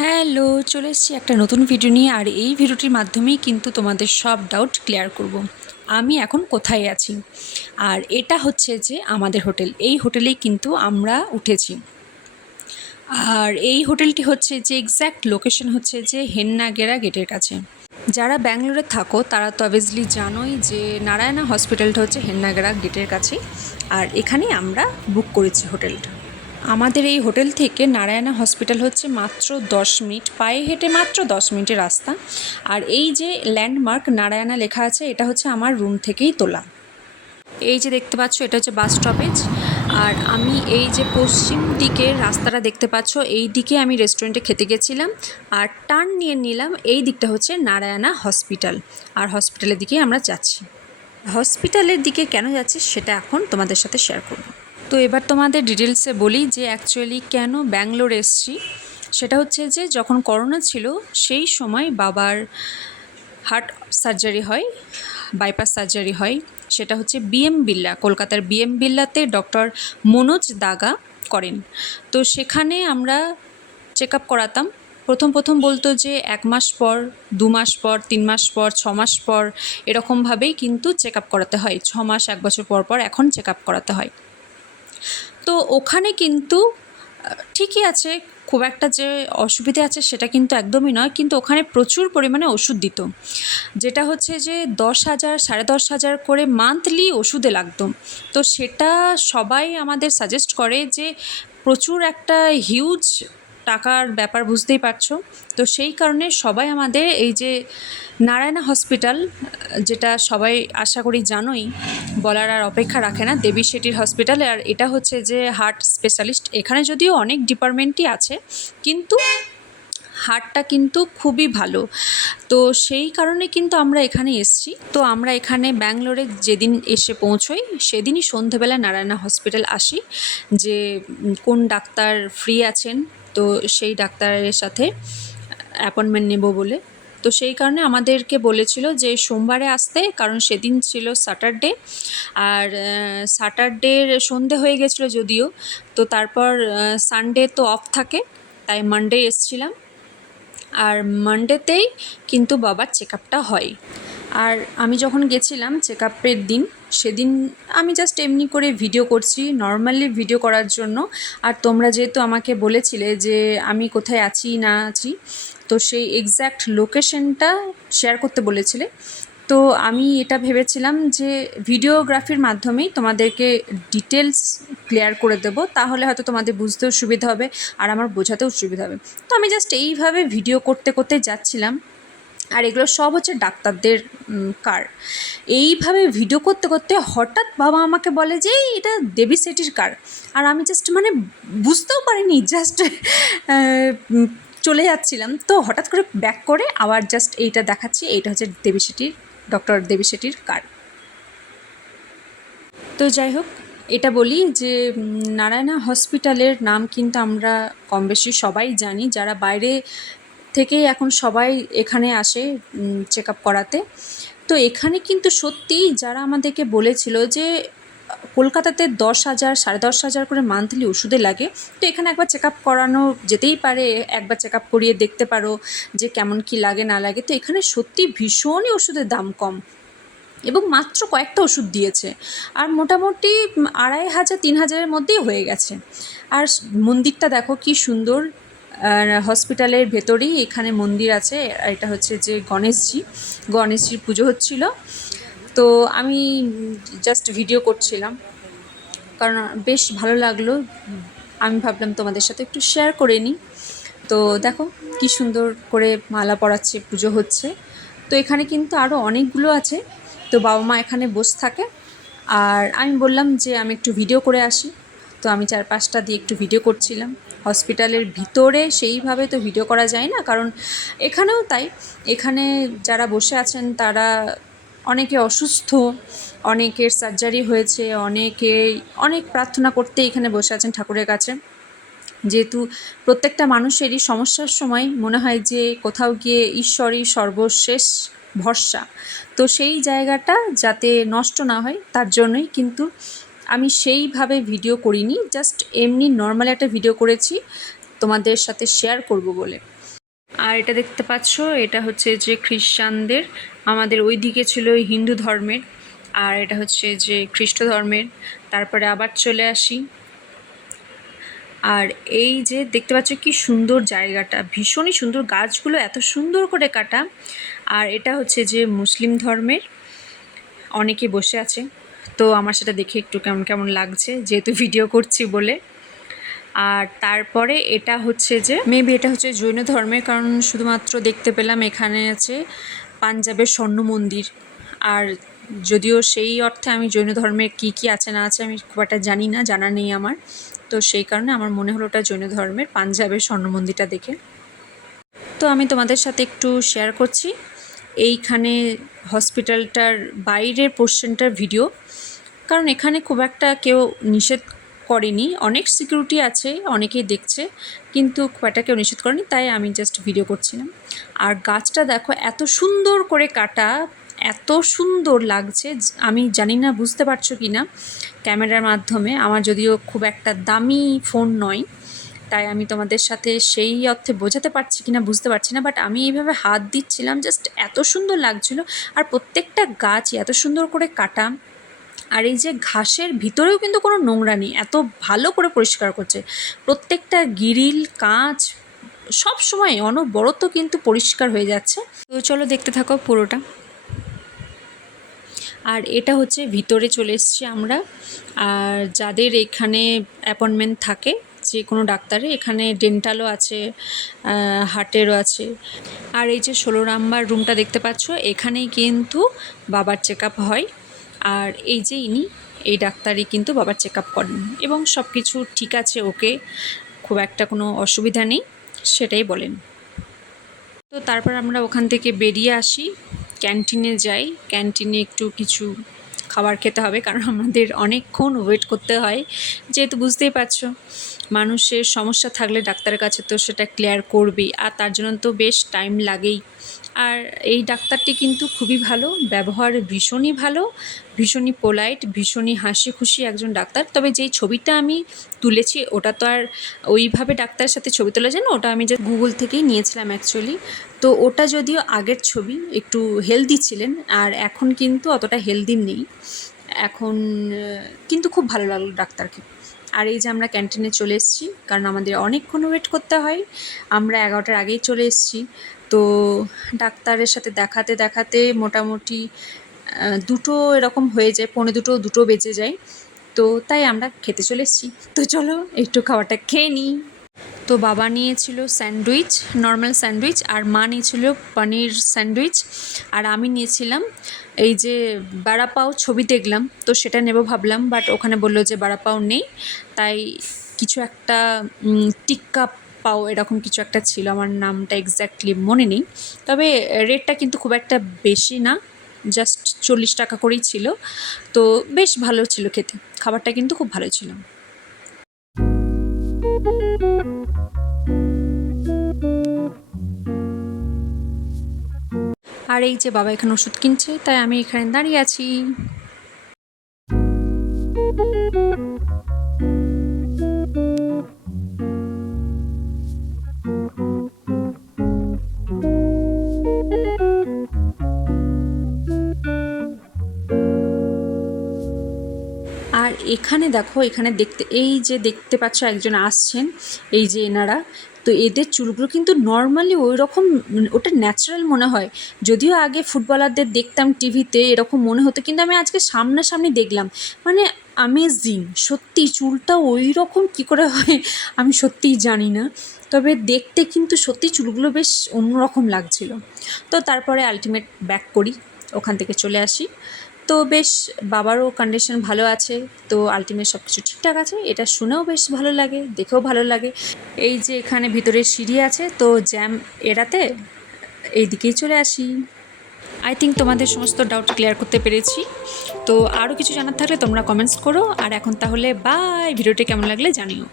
Hello, চলে এসেছি একটা নতুন ভিডিও নিয়ে। আর এই ভিডিওটির মাধ্যমেই কিন্তু তোমাদের সব ডাউট ক্লিয়ার করব। আমি এখন কোথায় আছি, আর এটা হচ্ছে যে আমাদের হোটেল। এই হোটেলেই কিন্তু আমরা উঠেছি। আর এই হোটেলটি হচ্ছে যে এক্স্যাক্ট লোকেশন হচ্ছে যে হেন্নাগেরা গেটের কাছে। যারা ব্যাঙ্গালোরে থাকো তারা তো অবভিয়াসলি জানোই যে নারায়ণা হসপিটালটা হচ্ছে হেন্নাগেরা গেটের কাছে। আর এখানেই আমরা বুক করেছি হোটেলটা। আমাদের এই হোটেল থেকে নারায়ণা হসপিটাল হচ্ছে মাত্র 10 মিনিট, পায়ে হেঁটে মাত্র 10 মিনিটের রাস্তা। আর এই যে ল্যান্ডমার্ক নারায়ণা লেখা আছে, এটা হচ্ছে আমার রুম থেকেই তোলা। এই যে দেখতে পাচ্ছ, এটা হচ্ছে বাস স্টপেজ। আর আমি এই যে পশ্চিম দিকের রাস্তাটা দেখতে পাচ্ছ, এই দিকে আমি রেস্টুরেন্টে খেতে গেছিলাম। আর টার্ন নিয়ে নিলাম, এই দিকটা হচ্ছে নারায়ণা হসপিটাল। আর হসপিটালের দিকে আমরা যাচ্ছি। হসপিটালের দিকে কেন যাচ্ছি সেটা এখন তোমাদের সাথে শেয়ার করব। তো এবার তোমাদের ডিটেলসে বলি যে অ্যাকচুয়ালি কেন ব্যাঙ্গালোর এসেছি। সেটা হচ্ছে যে যখন করোনা ছিল সেই সময় বাবার হার্ট সার্জারি হয়, বাইপাস সার্জারি হয়। সেটা হচ্ছে বিএম বিড়লা, কলকাতার বিএম বিড়লাতে ডক্টর মনোজ দাগা করেন। তো সেখানে আমরা চেক আপ করাতাম। প্রথম বলতো যে 1 মাস পর, 2 মাস পর, 3 মাস পর, 6 মাস পর, এরকমভাবেই কিন্তু চেক আপ করাতে হয়। 6 মাস 1 বছর পর পর এখন চেক আপ করাতে হয়। তো ওখানে কিন্তু ঠিকই আছে, খুব একটা যে অসুবিধে আছে সেটা কিন্তু একদমই নয়, কিন্তু ওখানে প্রচুর পরিমাণে ওষুধ দিত, যেটা হচ্ছে যে 10,000 10,500 করে মান্থলি ওষুধে লাগতো। তো সেটা সবাই আমাদের সাজেস্ট করে যে প্রচুর একটা হিউজ টাকার ব্যাপার, বুঝতেই পারছো। তো সেই কারণে সবাই আমাদের এই যে নারায়ণা হসপিটাল, যেটা সবাই আশা করি জানোই, বলার আর অপেক্ষা রাখে না, দেবী শেঠির হসপিটাল। আর এটা হচ্ছে যে হার্ট স্পেশালিস্ট। এখানে যদিও অনেক ডিপার্টমেন্টই আছে, কিন্তু হার্টটা কিন্তু খুবই ভালো। তো সেই কারণে কিন্তু আমরা এখানে এসেছি। তো আমরা এখানে ব্যাঙ্গালোরে যেদিন এসে পৌঁছোই সেদিনই সন্ধেবেলা নারায়ণা হসপিটাল আসি, যে কোন ডাক্তার ফ্রি আছেন, তো সেই ডাক্তারের সাথে অ্যাপয়েন্টমেন্ট নেব বলে। তো সেই কারণে আমাদেরকে বলেছিল যে সোমবারে আসতে, কারণ সেদিন ছিল স্যাটারডে। আর স্যাটারডের সন্ধে হয়ে গেছিলো যদিও। তো তারপর সানডে তো অফ থাকে, তাই মানডে এসছিলাম। আর মানডেতেই কিন্তু বাবার চেক আপটা হয়। আর আমি যখন গেছিলাম চেক আপের দিন, সেদিন আমি জাস্ট এমনি করে ভিডিও করছি, নর্মালি ভিডিও করার জন্য। আর তোমরা যেহেতু আমাকে বলেছিলে যে আমি কোথায় আছি না আছি, তো সেই এক্স্যাক্ট লোকেশনটা শেয়ার করতে বলেছিলে। তো আমি এটা ভেবেছিলাম যে ভিডিওগ্রাফির মাধ্যমেই তোমাদেরকে ডিটেলস ক্লিয়ার করে দেবো, তাহলে হয়তো তোমাদের বুঝতেও সুবিধা হবে আর আমার বোঝাতেও সুবিধা হবে। তো আমি জাস্ট এইভাবে ভিডিও করতে করতে যাচ্ছিলাম। আর এগুলো সব হচ্ছে ডাক্তারদের কার। এইভাবে ভিডিও করতে করতে হঠাৎ বাবা আমাকে বলে যে এটা দেবী শেঠির কার। আর আমি জাস্ট বুঝতেও পারিনি, জাস্ট চলে যাচ্ছিলাম। তো হঠাৎ করে ব্যাক করে আবার জাস্ট এইটা দেখাচ্ছি, এইটা হচ্ছে দেবী শেঠির, ডক্টর দেবী শেঠির কার। তো যাই হোক, এটা বলি যে নারায়ণা হসপিটালের নাম কিন্তু আমরা কম বেশি সবাই জানি, যারা বাইরে থেকেই এখন সবাই এখানে আসে চেক আপ করাতে। তো এখানে কিন্তু সত্যিই যারা আমাদেরকে বলেছিল যে কলকাতাতে 10,000 10,500 করে মান্থলি ওষুধে লাগে, তো এখানে একবার চেক আপ করানো যেতেই পারে, একবার চেক আপ করিয়ে দেখতে পারো যে কেমন কি লাগে না লাগে। তো এখানে সত্যি ভীষণই ওষুধের দাম কম, এবং মাত্র কয়েকটা ওষুধ দিয়েছে। আর মোটামুটি 2,500 3,000-এর মধ্যেই হয়ে গেছে। আর মন্দিরটা দেখো কি সুন্দর। হসপিটালের ভেতরেই এখানে মন্দির আছে। আর এটা হচ্ছে যে গণেশজির পুজো হচ্ছিল। তো আমি জাস্ট ভিডিও করছিলাম, কারণ বেশ ভালো লাগলো। আমি ভাবলাম তোমাদের সাথে একটু শেয়ার করে নিই। তো দেখো কি সুন্দর করে মালা পরাচ্ছে, পুজো হচ্ছে। তো এখানে কিন্তু আরও অনেকগুলো আছে। তো বাবা মা এখানে বসে থাকে। আর আমি বললাম যে আমি একটু ভিডিও করে আসি। তো আমি 4-5টা দিয়ে একটু ভিডিও করছিলাম। হসপিটালের ভিতরে সেইভাবে তো ভিডিও করা যায় না, কারণ এখানেও তাই। এখানে যারা বসে আছেন তারা অনেকে অসুস্থ, অনেকের সার্জারি হয়েছে, অনেক প্রার্থনা করতে এখানে বসে আছেন ঠাকুরের কাছে। যেহেতু প্রত্যেকটা মানুষেরই সমস্যার সময় মনে হয় যে কোথাও গিয়ে ঈশ্বরই সর্বশেষ ভরসা। তো সেই জায়গাটা যাতে নষ্ট না হয় তার জন্যই কিন্তু আমি সেইভাবে ভিডিও করিনি, জাস্ট এমনি নর্মাল একটা ভিডিও করেছি তোমাদের সাথে শেয়ার করব বলে। আর এটা দেখতে পাচ্ছ, এটা হচ্ছে যে খ্রিস্টানদের, আমাদের ওই দিকে ছিল হিন্দু ধর্মের, আর এটা হচ্ছে যে খ্রিস্ট ধর্মের। তারপরে আবার চলে আসি, আর এই যে দেখতে পাচ্ছ কি সুন্দর জায়গাটা, ভীষণই সুন্দর, গাছগুলো এত সুন্দর করে কাটা। আর এটা হচ্ছে যে মুসলিম ধর্মের, অনেকে বসে আছে, তো আমার সেটা দেখে একটু কেমন কেমন লাগছে যেহেতু ভিডিও করছি বলে। আর তারপরে এটা হচ্ছে যে মেবি এটা হচ্ছে জৈন ধর্মের, কারণ শুধুমাত্র দেখতে পেলাম এখানে আছে পাঞ্জাবের স্বর্ণ মন্দির। আর যদিও সেই অর্থে আমি জৈন ধর্মের কী কী আছে না আছে আমি খুব একটা জানি না, জানা নেই আমার, তো সেই কারণে আমার মনে হলো ওটা জৈন ধর্মের পাঞ্জাবের স্বর্ণ মন্দিরটা দেখে। তো আমি তোমাদের সাথে একটু শেয়ার করছি এইখানে হসপিটালটার বাইরের পোর্শনটার ভিডিও, কারণ এখানে খুব একটা কেউ নিষেধ করেনি, অনেক সিকিউরিটি আছে, অনেকেই দেখছে, কিন্তু খুব একটা কেউ নিষেধ করেনি, তাই আমি জাস্ট ভিডিও করছিলাম। আর গাছটা দেখো এত সুন্দর করে কাটা, এত সুন্দর লাগছে, আমি জানি না বুঝতে পারছো কি না ক্যামেরার মাধ্যমে, আমার যদিও খুব একটা দামি ফোন নয়, তাই আমি তোমাদের সাথে সেই অর্থে বোঝাতে পারছি কি না বুঝতে পারছি না, বাট আমি এইভাবে হাত দিচ্ছিলাম, জাস্ট এত সুন্দর লাগছিলো। আর প্রত্যেকটা গাছই এত সুন্দর করে কাটা, আর এই যে ঘাসের ভিতরেও কিন্তু কোনো নোংরা নেই, এত ভালো করে পরিষ্কার করছে, প্রত্যেকটা গ্রিল কাঁচ সব সময় অনবরত কিন্তু পরিষ্কার হয়ে যাচ্ছে। তো চলো দেখতে থাকো পুরোটা। আর এটা হচ্ছে ভিতরে চলে এসেছি আমরা, আর যাদের এখানে অ্যাপয়েন্টমেন্ট থাকে যে কোনো ডাক্তারে, এখানে ডেন্টালও আছে, হার্টেরও আছে। আর এই যে 16 নাম্বার রুমটা দেখতে পাচ্ছ, এখানেই কিন্তু বাবার চেক আপ হয়। আর এই যে ইনি, এই ডাক্তারই কিন্তু বাবার চেক আপ করেন এবং সব কিছু ঠিক আছে, ওকে, খুব একটা কোনো অসুবিধা নেই সেটাই বলেন। তো তারপর আমরা ওখান থেকে বেরিয়ে আসি, ক্যান্টিনে যাই, ক্যান্টিনে একটু কিছু খাবার খেতে হবে, কারণ আমাদের অনেকক্ষণ ওয়েট করতে হয়, যেহেতু বুঝতেই পারছো মানুষের সমস্যা থাকলে ডাক্তারের কাছে তো সেটা ক্লিয়ার করবেই, আর তার জন্য তো বেশ টাইম লাগেই। আর এই ডাক্তারটি কিন্তু খুবই ভালো, ব্যবহার ভীষণই ভালো, ভীষণই পোলাইট, ভীষণই হাসি খুশি একজন ডাক্তার। তবে যেই ছবিটা আমি তুলেছি ওটা তো আর ওইভাবে ডাক্তারের সাথে ছবি তোলা যায় না, ওটা আমি যে গুগল থেকেই নিয়েছিলাম অ্যাকচুয়ালি। তো ওটা যদিও আগের ছবি, একটু হেলদি ছিলেন, আর এখন কিন্তু অতটা হেলদি নেই এখন, কিন্তু খুব ভালো লাগলো ডাক্তারকে। আর এই যে আমরা ক্যান্টিনে চলে এসেছি, কারণ আমাদের অনেকক্ষণ ওয়েট করতে হয়, আমরা 11টার আগেই চলে এসেছি। তো ডাক্তারের সাথে দেখাতে দেখাতে মোটামুটি 2টো এরকম হয়ে যায়, 1:45 2টো বেজে যায়, তো তাই আমরা খেতে চলে এসেছি। তো চলো একটু খাবারটা খেয়ে নিই। তো বাবা নিয়েছিল স্যান্ডউইচ, নর্মাল স্যান্ডউইচ, আর মা নিয়েছিল পনির স্যান্ডউইচ, আর আমি নিয়েছিলাম এই যে বাড়া পাও, ছবি দেখলাম তো সেটা নেব ভাবলাম, বাট ওখানে বললো যে বাড়া পাও নেই, তাই কিছু একটা টিক্কা পাও এরকম কিছু একটা ছিল, আমার নামটা এক্স্যাক্টলি মনে নেই, তবে রেটটা কিন্তু খুব একটা বেশি না, জাস্ট 40 টাকা করেই ছিল, তো বেশ ভালো ছিল খেতে, খাবারটা কিন্তু খুব ভালো ছিল। আর এই যে বাবা এখানে ওষুধ কিনছে, তাই আমি এখানে দাঁড়িয়ে আছি। আর এখানে দেখো, এখানে দেখতে, এই যে দেখতে পাচ্ছ একজন আসছেন, এই যে এনারা, তো এদের চুলগুলো কিন্তু নর্মালি ওই রকম, ওটা ন্যাচারাল মনে হয়, যদিও আগে ফুটবলারদের দেখতাম টিভিতে এরকম মনে হতো, কিন্তু আমি আজকে সামনাসামনি দেখলাম, মানে আমেজিং, সত্যি চুলটা ওই রকম কী করে হয় আমি সত্যিই জানি না, তবে দেখতে কিন্তু সত্যি চুলগুলো বেশ অন্যরকম লাগছিল। তো তারপরে আলটিমেট ব্যাক করি, ওখান থেকে চলে আসি। তো বেশ বাবারও কন্ডিশন ভালো আছে, তো আলটিমেট সব কিছু ঠিকঠাক আছে, এটা শুনেও বেশ ভালো লাগে, দেখেও ভালো লাগে। এই যে এখানে ভিতরে সিঁড়ি আছে, তো জ্যাম এড়াতে এই দিকেই চলে আসি। আই থিঙ্ক তোমাদের সমস্ত ডাউট ক্লিয়ার করতে পেরেছি, তো আরও কিছু জানার থাকলে তোমরা কমেন্টস করো, আর এখন তাহলে বাই, ভিডিওটি কেমন লাগলে জানিও।